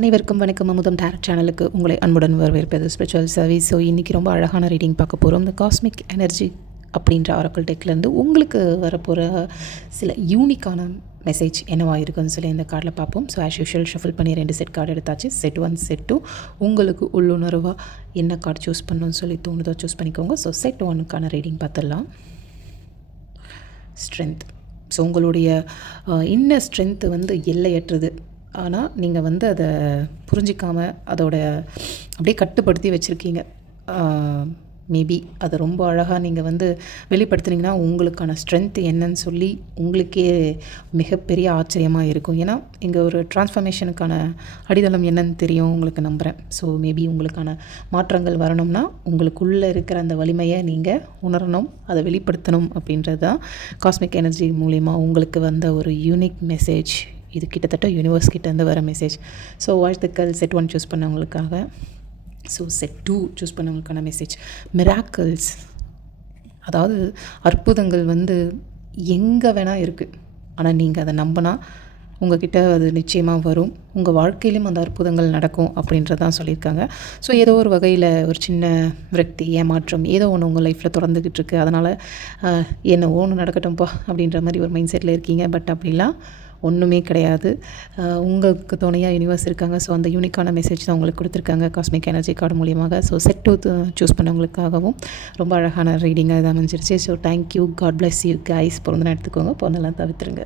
அனைவருக்கும் வணக்கம். அமுதம் டேரக்ட் சேனலுக்கு உங்களை அன்புடன் வரவேற்பது ஸ்பிரிச்சுவல் சர்வீஸ். ஸோ இன்றைக்கி ரொம்ப அழகான ரீடிங் பார்க்க போகிறோம். இந்த காஸ்மிக் எனர்ஜி அப்படின்ற ஆரக்கிள் டெக்லேருந்து உங்களுக்கு வரப்போகிற சில யூனிக்கான மெசேஜ் என்னவாக இருக்குன்னு சொல்லி இந்த கார்டில் பார்ப்போம். ஸோ ஆஸ் யூஷுவல் ஷஃபில் பண்ணி 2 செட் கார்டு எடுத்தாச்சு. செட் 1 செட் 2 உங்களுக்கு உள்ளுணர்வாக என்ன கார்டு சூஸ் பண்ணணும்னு சொல்லி தோணுதோ சூஸ் பண்ணிக்கோங்க. ஸோ செட் 1க்கான ரீடிங் பார்த்துடலாம். ஸ்ட்ரென்த். ஸோ உங்களுடைய இன்னர் ஸ்ட்ரென்த்து எல்லையற்றது. ஆனால் நீங்கள் அதை புரிஞ்சிக்காமல் அதோட அப்படியே கட்டுப்படுத்தி வச்சுருக்கீங்க. மேபி அதை ரொம்ப அழகாக நீங்கள் வெளிப்படுத்துனீங்கன்னா உங்களுக்கான ஸ்ட்ரென்த் என்னன்னு சொல்லி உங்களுக்கே மிகப்பெரிய ஆச்சரியமாக இருக்கும். ஏன்னா இங்கே ஒரு டிரான்ஸ்ஃபர்மேஷனுக்கான அடித்தளம் என்னன்னு தெரியும் உங்களுக்கு, நம்புகிறேன். ஸோ மேபி உங்களுக்கான மாற்றங்கள் வரணும்னா உங்களுக்குள்ளே இருக்கிற அந்த வலிமையை நீங்கள் உணரணும், அதை வெளிப்படுத்தணும். அப்படின்றது தான் காஸ்மிக் எனர்ஜி மூலிமா உங்களுக்கு வந்த ஒரு யூனிக் மெசேஜ். இது கிட்டத்தட்ட யூனிவர்ஸ் கிட்டேருந்து வர மெசேஜ். ஸோ வாழ்த்துக்கள் செட் 1 சூஸ் பண்ணவங்களுக்காக. ஸோ செட் 2 சூஸ் பண்ணவங்களுக்கான மெசேஜ் மிராக்கிள்ஸ். அதாவது அற்புதங்கள் எங்கே வேணால் இருக்குது. ஆனால் நீங்கள் அதை நம்பினா உங்ககிட்ட அது நிச்சயமாக வரும். உங்கள் வாழ்க்கையிலும் அந்த அற்புதங்கள் நடக்கும் அப்படின்றதான் சொல்லியிருக்காங்க. ஸோ ஏதோ ஒரு வகையில் ஒரு சின்ன விரக்தி, ஏமாற்றம் ஏதோ ஒன்று உங்கள் லைஃப்பில் தொடர்ந்துக்கிட்டு இருக்குது. அதனால் என்ன ஒன்று நடக்கட்டும்ப்பா அப்படின்ற மாதிரி ஒரு மைண்ட் செட்டில் இருக்கீங்க. பட் அப்படிலாம் ஒன்றுமே கிடையாது. உங்களுக்கு துணையாக யூனிவர்ஸ் இருக்காங்க. ஸோ அந்த யூனிக்கான மெசேஜ் தான் உங்களுக்கு கொடுத்துருக்காங்க காஸ்மிக் எனர்ஜி கார்டு மூலியமாக. ஸோ செட் 2 சூஸ் பண்ணவங்களுக்காகவும் ரொம்ப அழகான ரீடிங்காக இது அமைஞ்சிருச்சு. So thank you, God bless you guys. பிறந்தநாள் எடுத்துக்கோங்க, பிறந்தநாள் தவிர்த்துருங்க.